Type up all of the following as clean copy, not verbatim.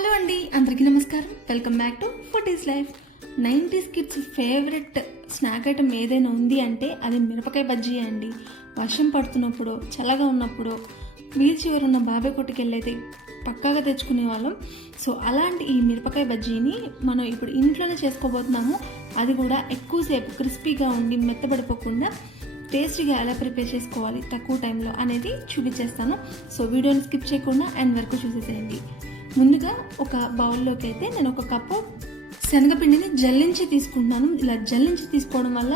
Hello అండి, అందరికీ నమస్కారం. Welcome back to food is life. 90s kids favourite snack item ఏదైనా ఉంది అంటే అది మిరపకాయ బజ్జీ అండి. వర్షం పడుతున్నప్పుడు, చల్లగా ఉన్నప్పుడు వీధి చివరి ఉన్న బాబాయ్ కొట్టుకి వెళ్ళైతే పక్కాగా తెచ్చుకునే వాళ్ళం. సో అలాంటి ఈ మిరపకాయ బజ్జీని మనం ఇప్పుడు ఇంట్లోనే చేసుకోబోతున్నాము. అది కూడా ఎక్కువసేపు క్రిస్పీగా ఉండి మెత్తబడిపోకుండా టేస్టీగా ఎలా ప్రిపేర్ చేసుకోవాలి తక్కువ టైంలో అనేది చూపించేస్తాను. సో వీడియోని స్కిప్ చేయకుండా ఎండ్ వరకు చూసేసేయండి. ముందుగా ఒక బౌల్లోకి అయితే నేను ఒక కప్పు శనగపిండిని జల్లించి తీసుకుంటున్నాను. ఇలా జల్లించి తీసుకోవడం వల్ల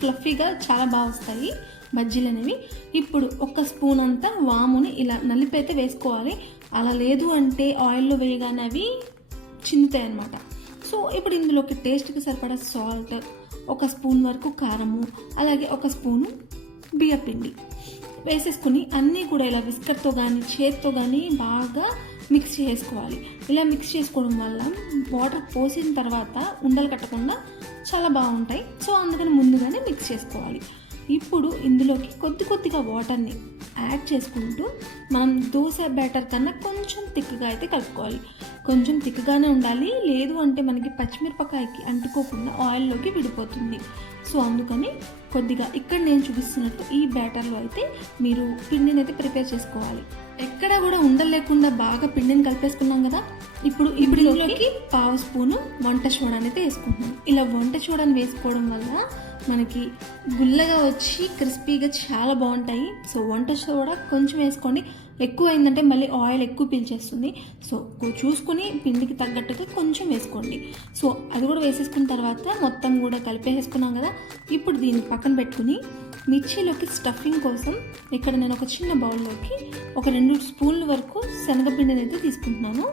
ఫ్లఫీగా చాలా బాగా వస్తాయి బజ్జీలు అనేవి. ఇప్పుడు ఒక స్పూన్ అంతా వాముని ఇలా నలిపైతే వేసుకోవాలి. అలా లేదు అంటే ఆయిల్లో వేయగానే అవి చిందుతాయి అన్నమాట. సో ఇప్పుడు ఇందులోకి టేస్ట్కి సరిపడా సాల్ట్, ఒక స్పూన్ వరకు కారము, అలాగే ఒక స్పూను బియ్యపిండి వేసేసుకుని అన్నీ కూడా ఇలా విస్కర్తో కానీ చేత్తో కానీ బాగా మిక్స్ చేసుకోవాలి. ఇలా మిక్స్ చేసుకోవడం వల్ల వాటర్ పోసిన తర్వాత ఉండలు కట్టకుండా చాలా బాగుంటాయి. సో అందుకని ముందుగానే మిక్స్ చేసుకోవాలి. ఇప్పుడు ఇందులోకి కొద్దిగా వాటర్ని యాడ్ చేసుకుంటూ మనం దోశ బ్యాటర్ కన్నా కొంచెం థిక్గా అయితే కలుపుకోవాలి. కొంచెం థిక్గానే ఉండాలి, లేదు అంటే మనకి పచ్చిమిరపకాయకి అంటుకోకుండా ఆయిల్లోకి విడిపోతుంది. సో అందుకని కొద్దిగా ఇక్కడ నేను చూపిస్తున్నట్టు ఈ బ్యాటర్లో అయితే మీరు పిండిని అయితే ప్రిపేర్ చేసుకోవాలి. ఎక్కడ కూడా ఉండలు లేకుండా బాగా పిండిని కలిపేసుకున్నాం కదా. ఇప్పుడు ఇందులోకి పావు స్పూను వంట సోడాని అయితే వేసుకుంటున్నాం. ఇలా వంట సోడాని వేసుకోవడం వల్ల మనకి గుల్లగా వచ్చి క్రిస్పీగా చాలా బాగుంటాయి. సో వంట సోడా కొంచెం వేసుకోండి, ఎక్కువ అయిందంటే మళ్ళీ ఆయిల్ ఎక్కువ పీల్చేస్తుంది. సో చూసుకుని పిండికి తగ్గట్టుగా కొంచెం వేసుకోండి. సో అది కూడా వేసేసుకున్న తర్వాత మొత్తం కూడా కలిపేసుకున్నాం కదా. ఇప్పుడు దీన్ని పక్కన పెట్టుకుని మిర్చిలోకి స్టఫింగ్ కోసం ఇక్కడ నేను ఒక చిన్న బౌల్లోకి ఒక 2 స్పూన్ల వరకు శనగపిండిని అయితే తీసుకుంటున్నాను.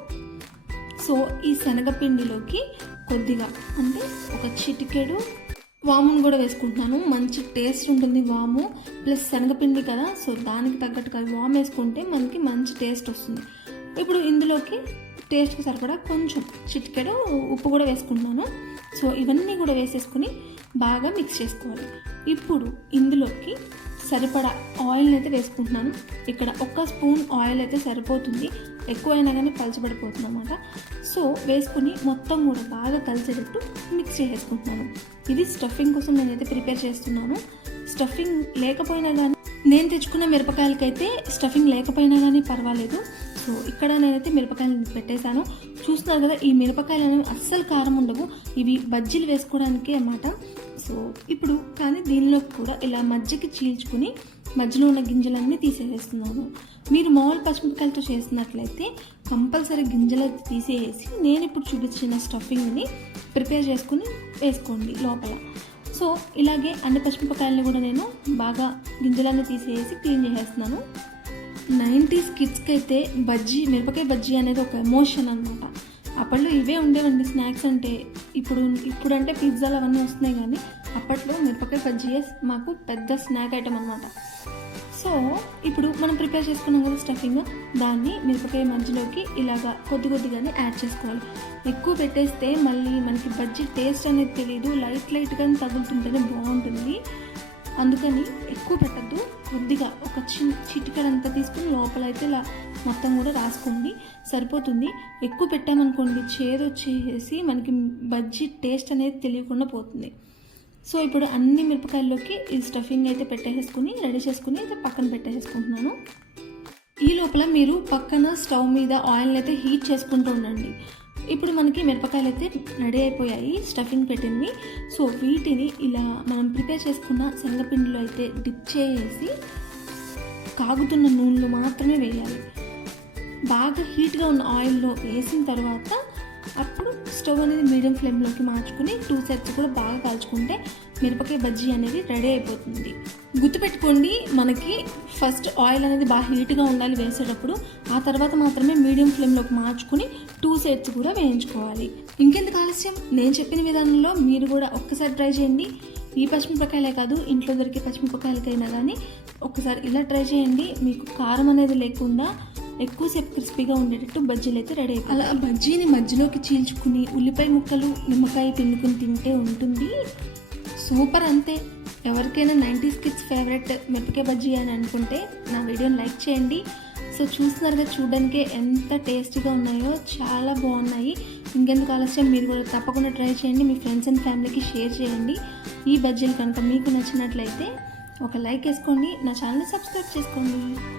సో ఈ శనగపిండిలోకి కొద్దిగా అంటే ఒక చిటికెడు వామును కూడా వేసుకుంటున్నాను. మంచి టేస్ట్ ఉంటుంది వాము ప్లస్ శనగపిండి కదా. సో దానికి తగ్గట్టుగా వాము వేసుకుంటే మనకి మంచి టేస్ట్ వస్తుంది. ఇప్పుడు ఇందులోకి టేస్ట్కి సరిపడా కొంచెం చిటికెడు ఉప్పు కూడా వేసుకుంటున్నాను. సో ఇవన్నీ కూడా వేసేసుకుని బాగా మిక్స్ చేసుకోవాలి. ఇప్పుడు ఇందులోకి సరిపడా ఆయిల్ని అయితే వేసుకుంటున్నాను. ఇక్కడ 1 స్పూన్ ఆయిల్ అయితే సరిపోతుంది, ఎక్కువైనా కానీ పలచబడిపోతుంది అన్నమాట. సో వేసుకుని మొత్తం కూడా బాగా కలిసేటట్టు మిక్స్ చేసుకుంటున్నాను. ఇది స్టఫింగ్ కోసం నేనైతే ప్రిపేర్ చేస్తున్నాను. స్టఫింగ్ లేకపోయినా కానీ నేను తెచ్చుకున్న మిరపకాయలకైతే స్టఫింగ్ లేకపోయినా కానీ పర్వాలేదు. సో ఇక్కడ నేనైతే మిరపకాయలు పెట్టేశాను. చూస్తున్నారు కదా, ఈ మిరపకాయలు అనేవి అస్సలు కారం ఉండవు, ఇవి బజ్జీలు వేసుకోవడానికి అన్నమాట. సో ఇప్పుడు కానీ దీనిలో కూడా ఇలా మధ్యకి చీల్చుకుని మధ్యలో ఉన్న గింజలన్నీ తీసేసేస్తున్నాను. మీరు మామూలు పచ్చిమిరపకాయలతో చేసినట్లయితే కంపల్సరీ గింజలు తీసేసి నేను ఇప్పుడు చూపించిన స్టఫింగ్ని ప్రిపేర్ చేసుకుని వేసుకోండి లోపల. సో ఇలాగే అన్ని పచ్చిమిరపకాయలని కూడా నేను బాగా గింజలన్నీ తీసేసి క్లీన్ చేసేస్తున్నాను. 90s కిడ్స్కి అయితే మిరపకాయ బజ్జీ అనేది ఒక ఎమోషన్ అనమాట. అప్పట్లో ఇవే ఉండేవండి స్నాక్స్ అంటే. ఇప్పుడు అంటే పిజ్జాలు అవన్నీ వస్తున్నాయి, కానీ అప్పట్లో మిరపకాయ బజ్జీయే మాకు పెద్ద స్నాక్ ఐటమ్ అనమాట. సో ఇప్పుడు మనం ప్రిపేర్ చేసుకున్నాం కదా స్టఫింగ్, దాన్ని మిరపకాయ మధ్యలోకి ఇలాగా కొద్దిగానే యాడ్ చేసుకోవాలి. ఎక్కువ పెట్టేస్తే మళ్ళీ మనకి బజ్జీ టేస్ట్ అనేది తెలియదు, లైట్గా తగులుతుంటేనే బాగుంటుంది. అందుకని ఎక్కువ పెట్టద్దు, కొద్దిగా ఒక చిటికెడంతా తీసుకుని లోపల అయితే ఇలా మొత్తం కూడా రాసుకోండి, సరిపోతుంది. ఎక్కువ పెట్టామనుకోండి చేదు వచ్చేసి మనకి బజ్జీ టేస్ట్ అనేది తెలియకుండా పోతుంది. సో ఇప్పుడు అన్ని మిరపకాయల్లోకి ఈ స్టఫింగ్ అయితే పెట్టేసుకుని రెడీ చేసుకుని అయితే పక్కన పెట్టేసుకుంటున్నాను. ఈ లోపల మీరు పక్కన స్టవ్ మీద ఆయిల్ని అయితే హీట్ చేసుకుంటూ ఉండండి. ఇప్పుడు మనకి మిరపకాయలు అయితే రెడీ అయిపోయాయి, స్టఫింగ్ పెట్టింది. సో వీటిని ఇలా మనం ప్రిపేర్ చేసుకున్న శనగపిండిలో అయితే డిప్ చేసి కాగుతున్న నూనెలో మాత్రమే వేయాలి. బాగా హీట్గా ఉన్న ఆయిల్లో వేసిన తర్వాత అప్పుడు స్టవ్ అనేది మీడియం ఫ్లేమ్లోకి మార్చుకుని 2 సైడ్స్ కూడా బాగా కాల్చుకుంటే మిరపకాయ బజ్జీ అనేది రెడీ అయిపోతుంది. గుర్తుపెట్టుకోండి, మనకి ఫస్ట్ ఆయిల్ అనేది బాగా హీట్గా ఉండాలి వేసేటప్పుడు, ఆ తర్వాత మాత్రమే మీడియం ఫ్లేమ్లోకి మార్చుకుని 2 సైడ్స్ కూడా వేయించుకోవాలి. ఇంకెందుకు ఆలస్యం, నేను చెప్పిన విధానంలో మీరు కూడా ఒక్కసారి ట్రై చేయండి. ఈ పచ్చిమిరపకాయలే కాదు, ఇంట్లో దొరికే పచ్చిమిరపకాయలకైనా కానీ ఒక్కసారి ఇలా ట్రై చేయండి. మీకు కారం అనేది లేకుండా ఎక్కువసేపు క్రిస్పీగా ఉండేటట్టు బజ్జీలు అయితే రెడీ అయిపోయి, అలా బజ్జీని మధ్యలోకి చీల్చుకుని ఉల్లిపాయ ముక్కలు నిమ్మకాయ పిండుకుని తింటే ఉంటుంది సూపర్. అంతే. ఎవరికైనా 90s కిడ్స్ ఫేవరెట్ మిరపకాయ బజ్జీ అని అనుకుంటే నా వీడియోని లైక్ చేయండి, సో చూస్తున్నారుగా, చూడడానికే ఎంత టేస్టీగా ఉన్నాయో, చాలా బాగున్నాయి. ఇంకెందుకు ఆలస్యం, మీరు కూడా తప్పకుండా ట్రై చేయండి, మీ ఫ్రెండ్స్ అండ్ ఫ్యామిలీకి షేర్ చేయండి. ఈ బజ్జీలు కనుక మీకు నచ్చినట్లయితే ఒక లైక్ వేసుకోండి, నా ఛానల్ని సబ్స్క్రైబ్ చేసుకోండి.